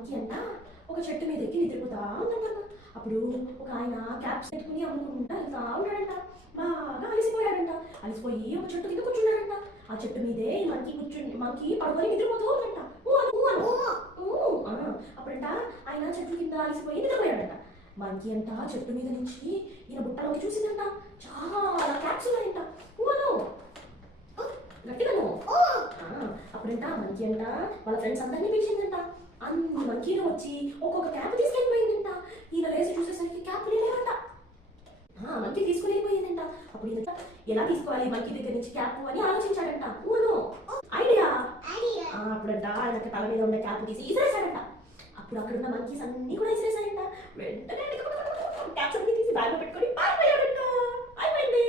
Monkey అంట ఒక చెట్టు మీద ఎక్కి నిద్రపోతా ఉందంట. అప్పుడు ఒక ఆయన క్యాప్స్ పెట్టుకుని అమ్ముకుంటా వెళ్తా ఉన్నాడంట. బాగా అలసిపోయాడంట. అలసిపోయి ఒక చెట్టు కింద కూర్చున్నాడంట. ఆ చెట్టు మీదే ఈ మంకీ పడుకొని నిద్రపోతూ ఉందంట. అప్పుడంట ఆయన చెట్టు కింద అలసిపోయి నిద్రపోయాడంట. మంకీ అంట చెట్టు మీద నుంచి ఈయన బుట్టలోకి చూసిందంట. చాలా క్యాప్స్ ఉన్నాయంట. గట్టిగాను. అప్పుడంట మంకీ అంట వాళ్ళ ఫ్రెండ్స్ అందరినీ పిలిచిందంట. అన్ని మంకీలు వచ్చి ఒక్కొక్క క్యాప్ తీసుకెళ్ళిపోయిందంట. ఈయన లేచి చూసేసరికి క్యాప్ లేదంట. మంకీ తీసుకుని వెళ్ళిపోయిందంట. అప్పుడు ఈయన ఎలా తీసుకోవాలి మంకీ దగ్గర నుంచి క్యాప్ అని ఆలోచించాడంట. ఐడియా. అప్పుడంట ఆయన తల మీద ఉన్న క్యాప్ తీసి ఇసిరేసాడంట. అప్పుడు అక్కడ ఉన్న మంకీస్ అన్ని కూడా ఇసిరేసాడంట. వెంటనే క్యాప్స్ అన్ని తీసి బ్యాగ్ లో పెట్టుకొని పారిపోయాడంట. అయిపోయింది.